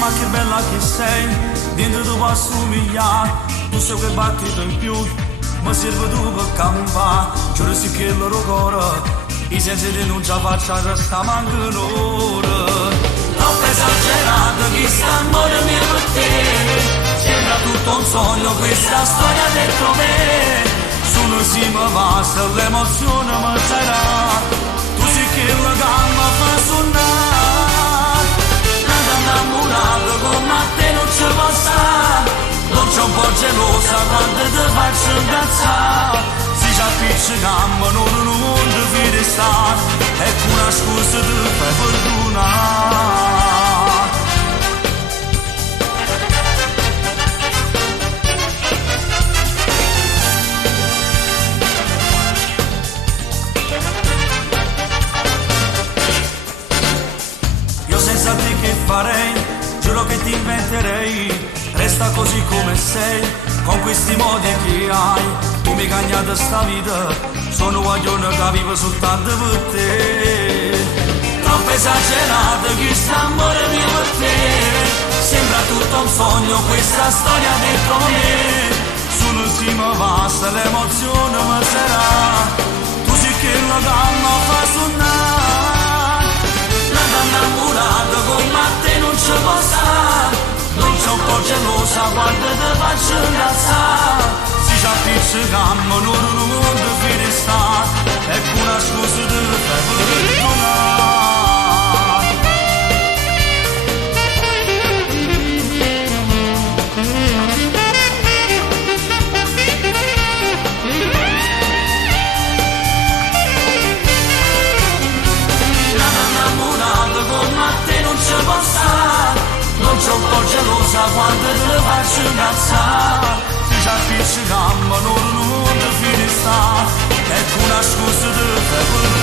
Mamma che bella che sei, dentro tu posso somigliare. Tu sei quel battito in più, ma serve tu per campare. Giuro sì che il loro cuore i sensi rinuncia faccia resta manca un'ora. Troppo esagerato che st'amore mio per te, sembra tutto un sogno questa storia dentro me. Sono sì ma basta, l'emozione mi sarà, tu sì che la gamma fa suonare. Nata innamorato come a te non ci può stare, non c'è un po' gelosa quando ti faccio incazzare. Si ci appiccichiamo non ti fidi stare, ecco una scusa ti fai perdonare. Senza te che farei, giuro che ti inventerei. Resta così come sei, con questi modi che hai. Tu mi hai cagnato sta vita, sono guaglione che vivo soltanto per te. Troppo esagerato che st'amore mio per te, sembra tutto un sogno questa storia dentro me. Sono sì ma basta, l'emozione mi sarà, tu sì che la gamma fa suonare. Innamorato come a te non ci può stare, non c'è un po' gelosa quando ti faccio incazzare. Si ci appiccichiamo non ti fidi stare, ecco una scusa ti fai perdonare. Non c'è un po' gelosa quando te faccio incazzare. Si ci appiccichiamo non ti fidi stare, ecco una scusa ti fai perdonare.